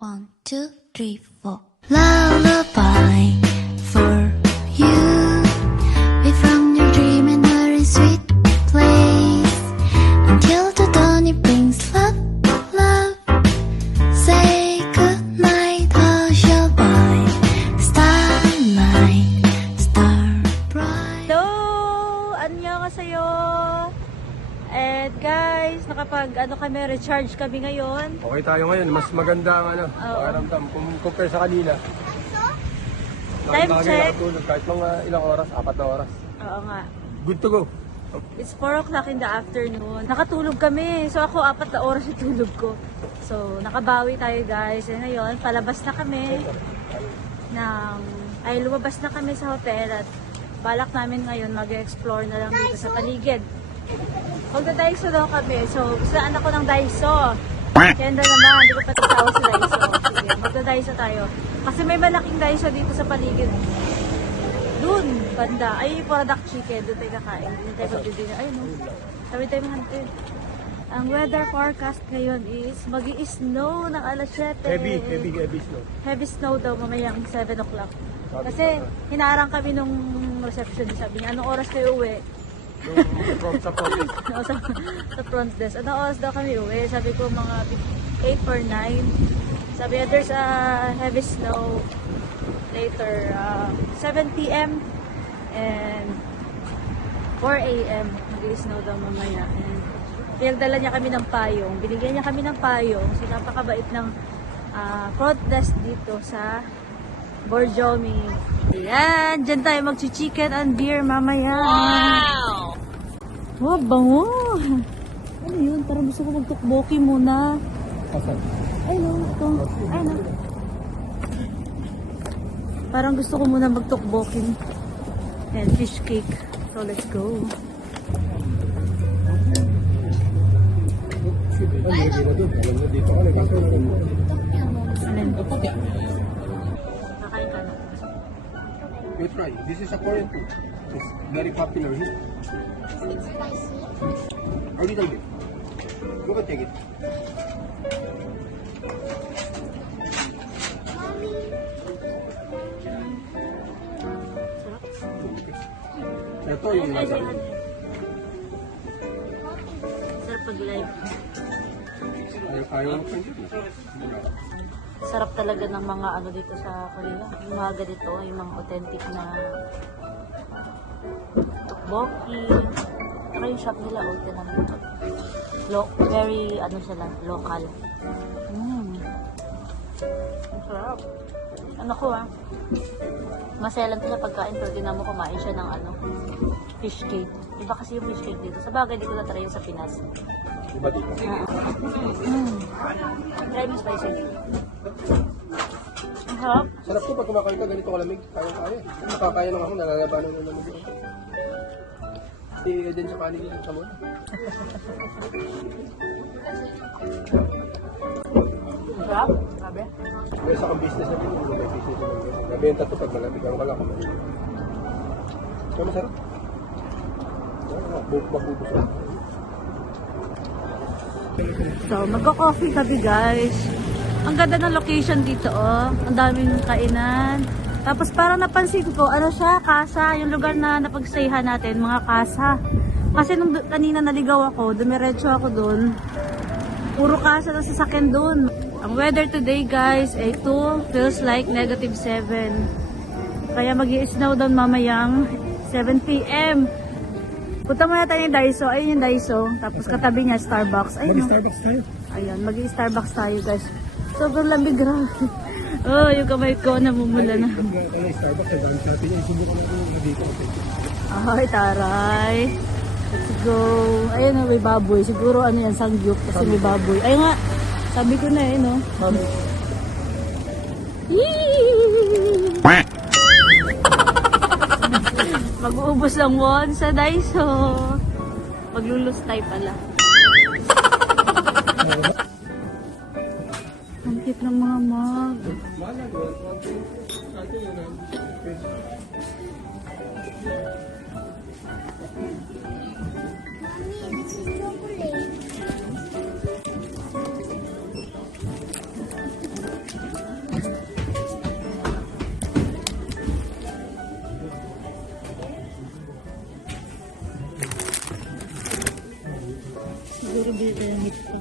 One, two, three, four. Lullaby for you. We from your dream in a sweet place. Until the dawn it brings love, love. Say goodnight, hush-a-bye. Starlight, star bright. Hello! Annyeonghaseyo! And guys, kami, recharge kami ngayon. Okay tayo ngayon, mas maganda ang pakiramdam compare sa kanila. Time check. Nakatulog kahit mga ilang oras, 4 na oras. Oo nga. Good to go. It's 4 o'clock in the afternoon. Nakatulog kami. So ako, 4 na oras yung tulog ko. So, nakabawi tayo guys. And ngayon, palabas na kami. Lumabas na kami sa hotel at balak namin ngayon mag-explore na lang dito sa paligid. Magda-Daiso daw kami. So, gusto na anak ko ng Daiso. Kenda naman, hindi ko pa tatawa sa Daiso. Sige, magda-Daiso tayo. Kasi may malaking Daiso dito sa paligid. Doon, banda. Ay, yung product chicken. Doon tayo kakain. Doon tayo mag-dinner. Ayun, no? Sabi tayo mahantid. Ang weather forecast ngayon is magi-snow ng alas 7. Heavy snow. Heavy snow daw mamayang 7 o'clock. Kasi hinarang kami nung reception. Sabi niya, anong oras kayo uwi? From sa province. sa front desk. Anong oras daw kami uwi? Sabi ko mga 8 or 9. Sabi niya, there's a heavy snow later. 7 p.m. and 4 a.m. Mag-snow daw mamaya. And pinagdala niya kami ng payong. Binigyan niya kami ng payong. So napakabait ng front desk dito sa Borjomi. Ayan, dyan tayo mag-chicken and beer mamaya. Wow! Wow, bango! Ano yun? Parang gusto ko mag-tukboki muna. Ay no, ito. Ay no. Parang gusto ko muna mag-tukboki. And fish cake. So let's go. Kakain ka na. You try. This is a Korean food. It's very popular here. It's spicy. A little bit. You can take it. Ito yung lasa. Sarap pag live. Ayaw mo Sarap talaga ng mga ano dito sa Korea. Yung mga ganito, yung mga authentic na tteokbokki. Pero yung shop nila, old na very, ano sila, local. Ang sarap. Ano ko masaya lang sila pagkain, pero di na mo kumain siya ng fish cake. Iba kasi yung fish cake dito. Sa bagay, di ko na-try yung sa Pinas. Iba dito. Try mo spicy. Ang sarap. Sarap ko pag kumakain ka ganito kalamig. Kaya. Nakakaya lang ako, nalalabanan ng lamig. Din sa kanin yung sa muna. Ang sarap. Grabe. May isa kang business na dito. May business na dito. Nabenta to pag malamig ang wala ka man. Kaya masarap. Mabubos na. So, magko-coffee kami guys. Ang ganda ng location dito Ang daming kainan. Tapos parang napansin ko, kasa, yung lugar na napag-stayhan natin, mga kasa. Kasi nung kanina naligaw ako, dumiretso ako doon. Puro kasa na sasakyan doon. Ang weather today guys ay 2, feels like -7. Kaya mag-i-snow down mamayang 7 p.m. Punta muna tayo yung Daiso. Ayun yung Daiso. Tapos katabi niya Starbucks. Ayun, Starbucks tayo. Ayun, mag-i-Starbucks tayo guys. Sobrang lamig, grabe. Oh, yung kamay ko namumula na. Starbucks, sabi niya, isubukan na dito. Ay, taray. Let's go. Ayun, may baboy. Siguro yan, sangyup kasi may baboy. Ay nga, sabi ko na no? Mag-uubos lang won sa Daiso. Maglulustay pala. Ang cute ng mga mug. Siguro bili tayo ng ito.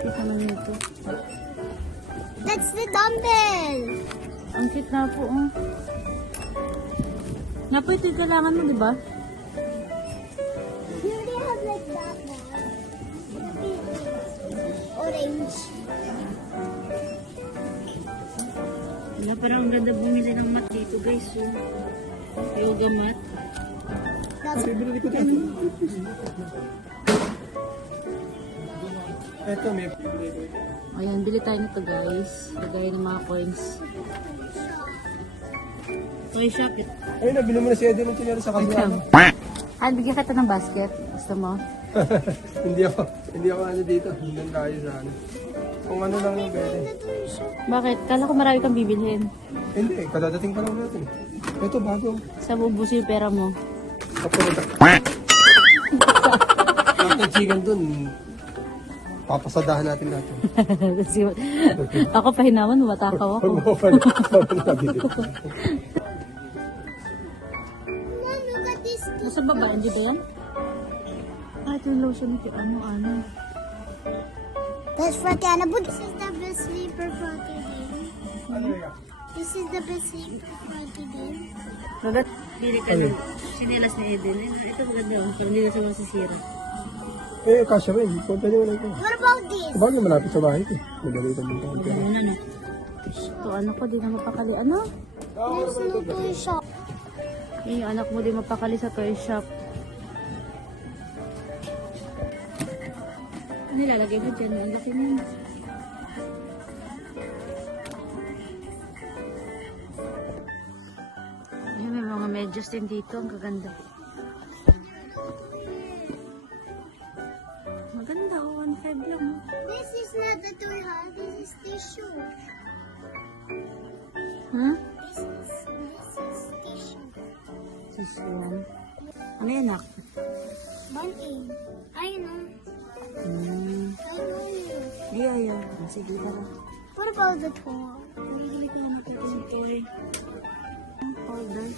Kita naman ito. That's the dumbbell. Ang cute na po, oh. Nga po ito yung kailangan mo, di ba? You already have like that one. Orange. Wala, parang ang ganda bumili ng mat dito, guys. Oh. Yoga mat. That's Bibili ko din. Ito, may Ayan, bili tayo nito, guys. Lagay ng mga coins. Toy shop. ayun na, binili mo na si Eddie ng tinero sa kasama. Han, bigyan kita ng basket. Gusto mo? hindi ako ano dito. Hindi tayo sa ano. Kung ano lang yung pwede. Bakit? Kala ko marami kang bibilhin. Hindi, kadadating pa lang natin. Ito, bago. Sa bubuso yung pera mo. Kapunta. Ang chicken dun, papasadahan natin natin. Kasi ako pahinawan, matakaw ako. Huwag mo pa na. Mom, look at this. Nasa baba, hindi ba yan? Ah, ito yung lotion nito. Ano? That's for Tiana, but this is the best sleeper for today. This is the best sleeper for today. Bagat, pili ka ng sinelas ni Eden. Ito maganda, para hindi na siya masisira. Eh, kasya rin. Punta niyo na ito. What about this? Bagay, malapit sa bahay ko. Magalitan mo tayo. Ano na, no? Ito, anak ko, di na mapakali. Ano? There's no toy shop. Yung anak mo, di mapakali sa toy shop. Ano nilalagay mo dyan? Ang laki na yun. Ayun, may mga medyas din dito. Ang gaganda. Maganda, oh. 1.5 lang. Oh. This is not a toy, huh? This is tissue. Huh? This is tissue. This one. Ano yan, nak? Band-aid. I know. Hmm. I know you. Ay, ayaw. Sige, tara. What about the toy? Bili ko lang ito yung toy. Ang powder.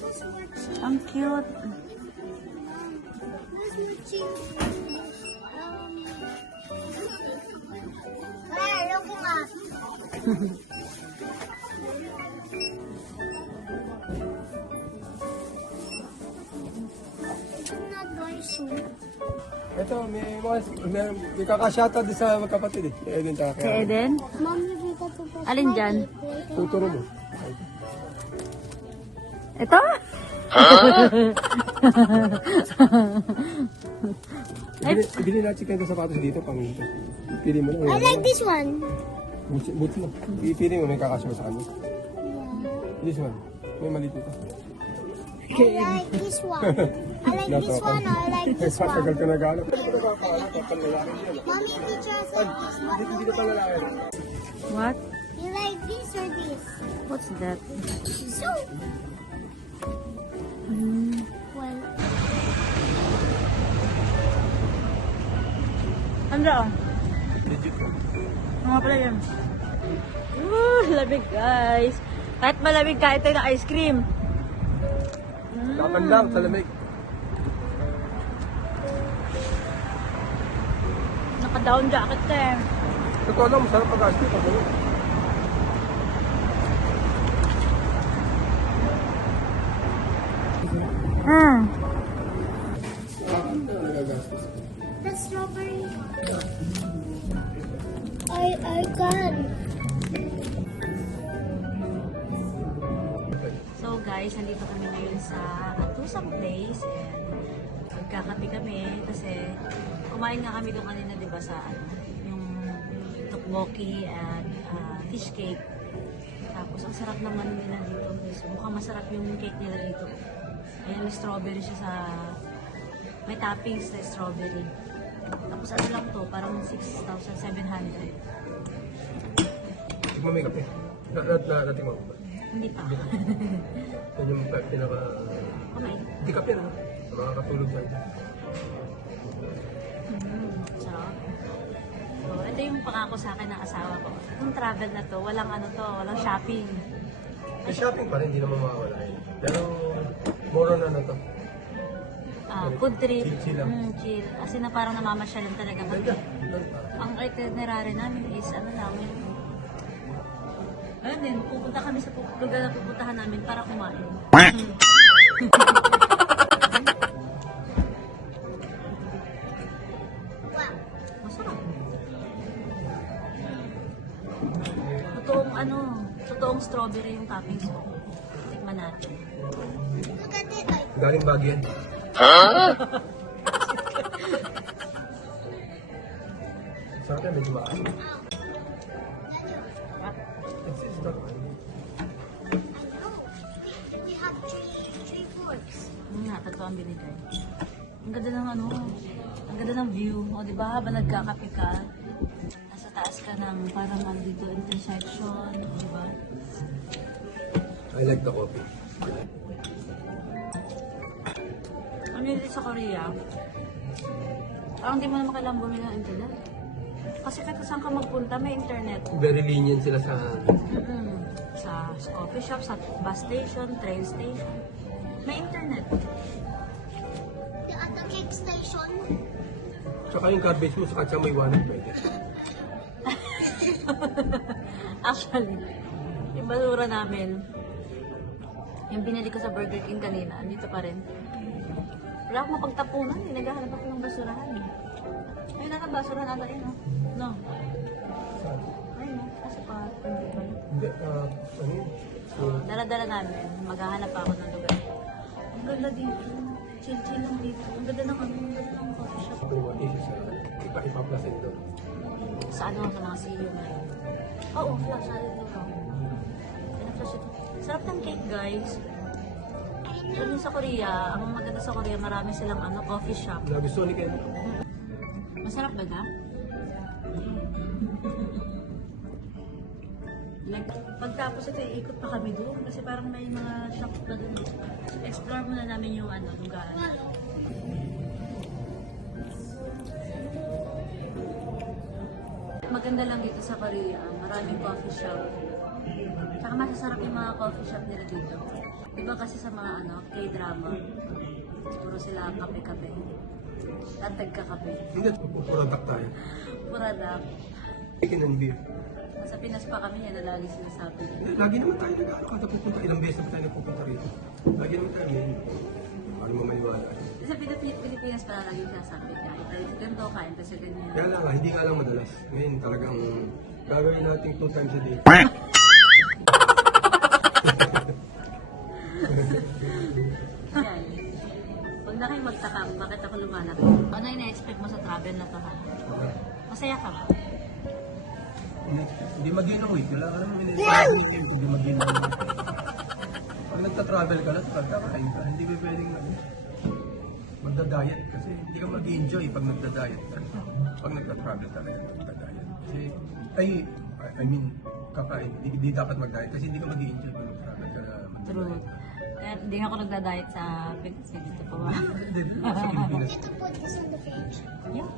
Who's watching? Ang cute. Who's watching? Ay, look nga. I'm not going soon. Ito, may kakashata din sa magkapatid eh. Eh, din Si Eden? Mom, you got to put Alin dyan? Tuturo mo. Ito? Ibili na chicken ko sapatos dito, pangito. Pili mo lang. I like this one. Buti mo. Ipili mo, may kakasya mo sa kanya. This one. May mali dito. I like this one. I like this one. I like this Tagal one. ka nag-alap. Hindi ko nakakaalap. Panlalaki yan. Mommy, pictures like this one. Hindi ka panlalaki. What? You like this or this? What's that? So, well, Andra, oh. Mga pala yun. Lamig, guys. Kahit malamig, kahit tayo ng ice cream. Laban lang sa lamig. Naka-down jacket ka eh. Totoo lang, masarap pag-asli. the strawberry. I can. So guys, nandito kami ngayon sa Atusang Place and magkakape kami kasi kumain nga kami doon kanina, di ba, sa yung tteokbokki and fish cake. Tapos ang sarap naman nila dito. Mukhang masarap yung cake nila dito. Ayan, may strawberry siya sa... May toppings na strawberry. Tapos ano lang to, parang 6,700. Tignan mo yung kape. Nating mo. Hindi pa. Yan yung pinaka... Okay. Hindi kape na. Makakatulog tayo. Sarap. So, ito yung pangako sa akin ng asawa ko. Itong travel na to, walang ano to, walang shopping. May shopping pa rin, hindi naman mawawala yun. Pero, more on ano to. Food trip. Chill lang. Chill. Kasi na parang namamasyalan talaga kami. Ganda. Ang itinerary namin is ano namin. Ayun din, pupunta kami sa lugar na pupuntahan namin para kumain. Masarap. Totoong strawberry yung toppings ko. Tikman natin. Look at it. Like, Galing Baguio yan. Sarap yan, medyo maasim. It's not. I know. We have three forks. Totoo ang binigay. Ang ganda ng ano, ang ganda ng view. O diba, habang nagkakape ka, nasa taas ka ng parang dito intersection, diba? I like the coffee. Ano yun sa Korea? Parang di mo naman kailangan bumili ng internet. Kasi kahit saan ka magpunta, may internet. Very lenient sila sa... Sa coffee shop, sa bus station, train station. May internet. At the cake station. Tsaka yung garbage mo sa katsa may wallet pwede. Actually, yung basura namin, yung binili ko sa Burger King kanina, andito pa rin. Wala akong mapagtapunan eh. Naghahanap ako ng basurahan eh. Ayun na ng basurahan ata yun, no? No. Ayun, no? Kasi pa, hindi pa. Hindi, ano yun? So, Dala-dala namin. Maghahanap pa ako ng lugar. Ang ganda dito. Chill-chill lang dito. Ang ganda ng ano, ang ganda ng coffee shop. sabi mo, issue sa ipa-plasin doon. Sa ano, sa mga CEO na yun. Oo, flash na rin ito. Pina-flash ito. Sarap ng cake, guys. Doon sa Korea, ang maganda sa Korea, marami silang ano, coffee shop. Nagustuhan ni Ken. Masarap ba ka? Like, pagtapos ito, iikot pa kami doon kasi parang may mga shop na doon. Explore muna namin yung ano, lugar. Maganda lang dito sa Korea, maraming coffee shop. Tsaka masasarap yung mga coffee shop nila dito. Diba kasi sa mga ano, K-drama, puro sila kape-kape. Tantag ka kape. Hindi, product tayo. Purada. Chicken and beer. Sa Pinas pa kami, yan na lagi sinasabi. Lagi naman tayo nag-ano kada pupunta. Ilang beses na tayo nagpupunta rito. Lagi naman tayo ngayon. Paano mo maniwala? Sa Pilipinas pa lagi sinasabi ka. Ganito kain, kasi ganyan. Kaya lang, hindi nga lang madalas. Ngayon talagang gagawin natin 2 times a day. Yan. Huwag na kayong magtaka kung bakit ako lumalaki. Ano yung na-expect mo sa travel na to, ha? Masaya ka ba? Hindi mag-gain ng weight. Wala ka naman hindi mag-gain ng weight. Pag nagta-travel ka, kakain ka. Hindi ka pwedeng magda-diet kasi hindi ka mag-enjoy pag nagda-diet ka. Pag nagta-travel ka, magda-diet. Kasi, I mean, kakain. Hindi dapat mag-diet kasi hindi ka mag-enjoy pag nag-travel ka. True. Kaya hindi ako nagda-diet sa Pilipinas dito pa ba? Hindi, sa Pilipinas. Need to put this on the fridge. Yeah.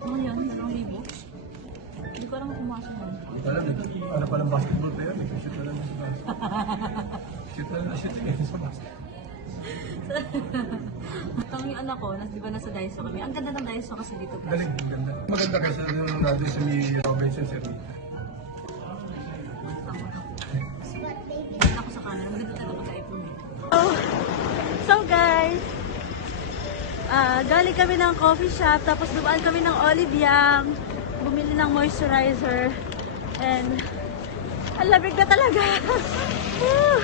Ano yun? 2,000? Hindi ko alam kung pumasok yun. Alam, ano pa ng basketball player, nag-shoot na lang sa basketball. Shoot na lang sa basketball. Itong yung anak ko, di ba nasa Daiso kami? Ang ganda ng Daiso kasi dito. Galing, ganda. Maganda kasi nung nandun sa may Robinson Service. But baby, Ako sa camera, maganda talaga pagka-ipon eh. So guys, galing kami ng coffee shop, tapos dumaan kami ng Olive Young, bumili ng moisturizer, and ang lamig na talaga. Woo!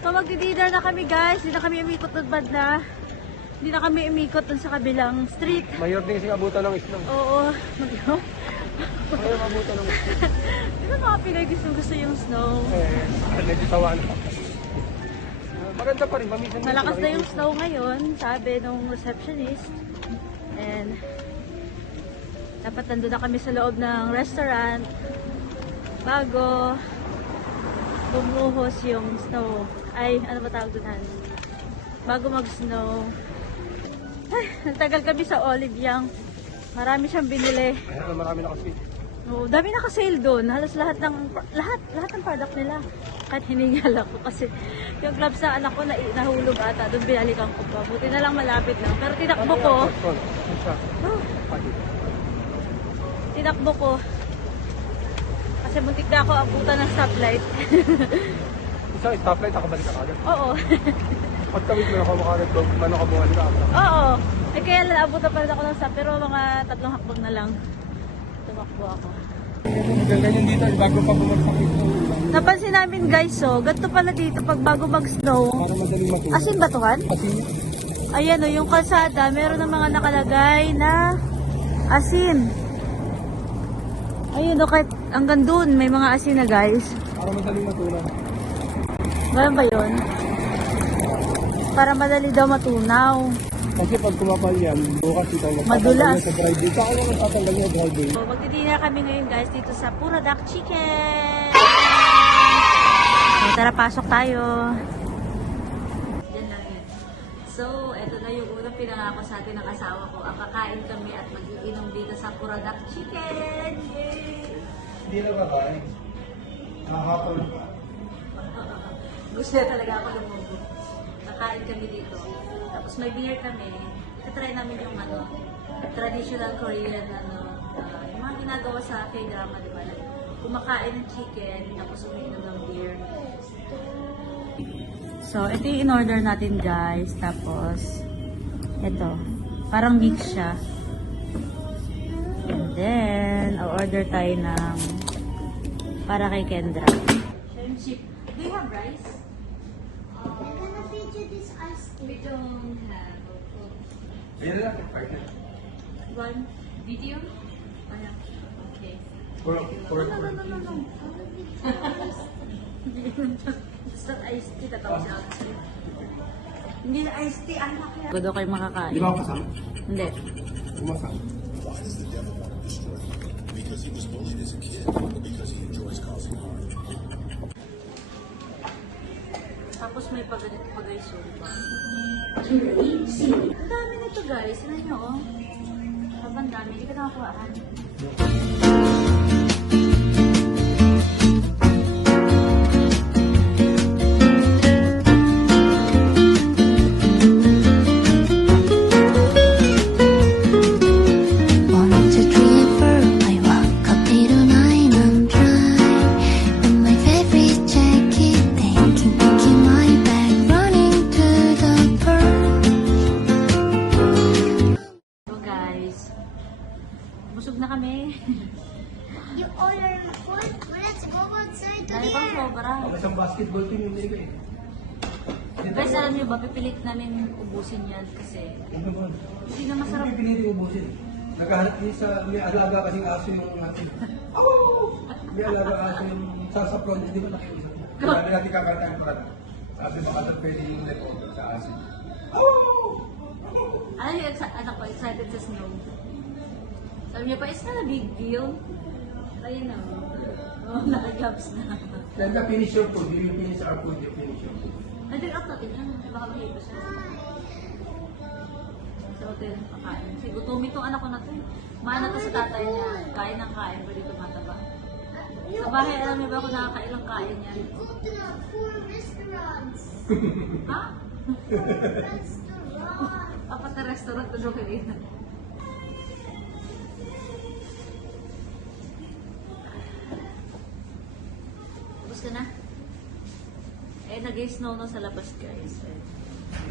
So magdi-dinner na kami guys, hindi na kami umikot ng banda, hindi na kami umikot dun sa kabilang street. Mahirap din kasi abutan ng islang. Oo, Mahirap abutan ng islang. di ba mga Pinoy gusto yung snow? Nagsasawa na. Maganda pa rin, mamisan. Malakas na yung snow ngayon, sabi nung receptionist. And dapat nandun na kami sa loob ng restaurant bago bumuhos yung snow. Ay, ano ba tawag doon, Han? Bago mag-snow. Ay, nagtagal kami sa Olive Young. Marami siyang binili. Ayan, marami na kasi. Oo, dami naka-sale doon. Halos lahat ng product nila. Kahit hiningal ako kasi yung gloves sa anak ko nahulog ata. Doon binalikan ko pa. Buti na lang malapit lang. Pero tinakbo ko. Tinakbo ko. Kasi muntik na ako abutan ng stoplight. Isa, stoplight, nakabalik ka agad. Oo. Pagtawid mo na ako makalit, mano ka buwan ka. Oo. Eh kaya naabutan pa rin ako ng stop. Pero mga 3 hakbang na lang. Tumakbo ako. Ganyan dito, bago pa bumagsak ito. Napansin namin guys, so, ganito pala dito pag bago mag-snow. Para madaling matulog. Asin batuhan? Asin? Ayan o, yung kalsada, meron ng mga nakalagay na asin. Ayun o, kahit hanggang dun, may mga asin na guys. Para madaling matulog. Ganun ba yun? Para madali daw matunaw. Kasi pag kumapal yan, bukas ito. Madulas. Sa driveway. Saan naman tatanggal niya driveway? So, magdidinner kami ngayon guys dito sa Pura Duck Chicken. So, tara, pasok tayo. Yan lang yan. So, eto na yung unang pinangako sa atin ng asawa ko. Ang kakain kami at mag-iinom dito sa Pura Duck Chicken. Yay! Hindi na ba ba? Nakahapon pa. Gusto na talaga ako lumubo. Kakain kami dito. Tapos may beer kami. Itatry namin yung traditional Korean yung mga ginagawa sa K-drama, di ba? Like, kumakain ng chicken, tapos umiinom ng beer. So, ito yung in-order natin guys. Tapos, ito. Parang mix siya. And then, order tayo ng para kay Kendra. Shrimp chip. Do you have rice? I'm gonna feed you this ice cream. We don't have. Ayan lang, partner. One video? Oh, yeah. Okay. Correct. No. It's not iced tea. Tatawa siya. Hindi na iced tea. Anak yan. Gusto kayo makakain. Di ba ako kasama? Hindi. Umasama. Tapos may pag-ganito guys. Ang dami nito guys. Ano nyo oh. Habang dami. Hindi ka nakakuhaan. Busog na kami. You order food? Let's go outside to Dahil the pang air. sobra. Isang basketball team yung nilagay. Guys, alam niyo ba, pipilit namin ubusin yan kasi hindi na masarap. Hindi pinili ubusin. Naghahanap din sa may alaga kasing aso yung natin. May alaga aso yung sa front, hindi ba nakiusap? Sabi natin kakataan pa. Sabi baka daw pwede yung let order sa aso. Alam niyo, anak ko, excited sa snow. Sabi niya pa, it's not a big deal. Ayun na. Oh, naka-gloves na. Then the finish your food, you finish our food, you finish your food. Nag-drink out natin yan. Baka mahiba siya. Sa hotel ng pakain. Kasi gutom itong anak ko na to. Maana to sa tatay niya. Kain ng kain, pwede tumataba. Sa bahay, alam niyo ba kung nakakailang kain yan? Go to the 4 restaurants. Ha? Restaurant. Apat na restaurant to doon kanina. Tapos ka na? Eh, nag-snow na sa labas guys. Eh,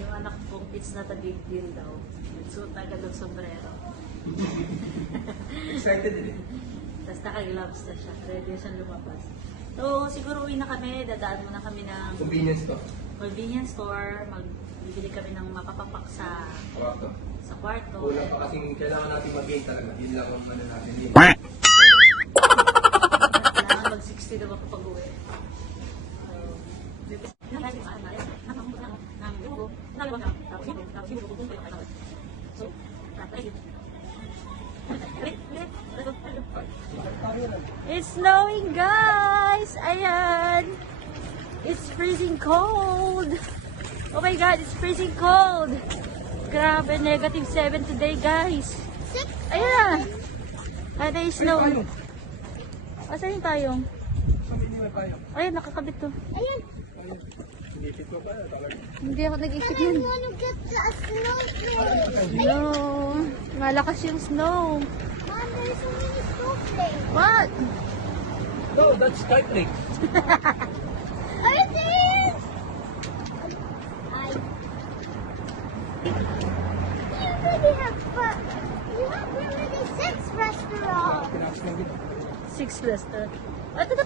yung anak kong, it's not a big deal daw. Nagsuot agad ng sombrero. Excited din eh. Tapos naka-gloves na siya. Ready na siyang lumabas. So, siguro uwi na kami. Dadaan muna kami ng Convenience to. convenience store. Magbibili kami ng mapapapak sa Kwarto. kwarto. Una pa kasing kailangan natin mag-gain talaga. Yun lang ang ano natin. Kailangan mag-60 daw ako pag-uwi. It's snowing, guys! Ayan! It's freezing cold! Oh my God, it's freezing cold! Grabe, -7 today, guys! 6 Ayan na. Ay, there is snow. Tayo. Asan yung tayong? Sa iniwan tayo. Ayun, nakakabit to. Ayan. Inipit ko pa. Talaga. Hindi ako nag-isip I yun. wanna get the snowflake. No. Malakas yung snow. Mom, there's so many snowflakes. What? No, that's sky flake. Are these? You really have fun. You have already 6 restaurants. Pinakas lang dito. 6 restaurant. Ito na.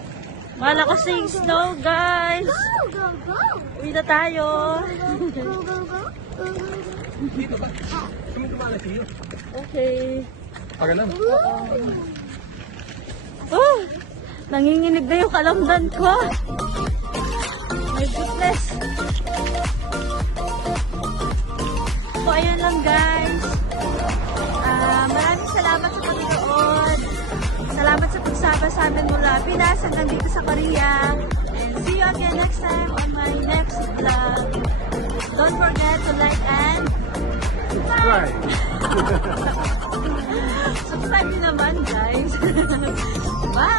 Malakas na yung snow, guys. Go, go, go. Uwi na tayo. Go, go, go, go. Go, go, go. Dito ba? Kami tumalas dito. Okay. Tagal lang. Oh, nanginginig na yung kalamdan ko. My goodness. So, ayun lang guys. Maraming salamat sa panonood. Salamat sa pagsama sa amin mula Pinas hanggang dito sa Korea. And see you again next time on my next vlog. Don't forget to like and Subscribe. subscribe nyo naman guys. Bye!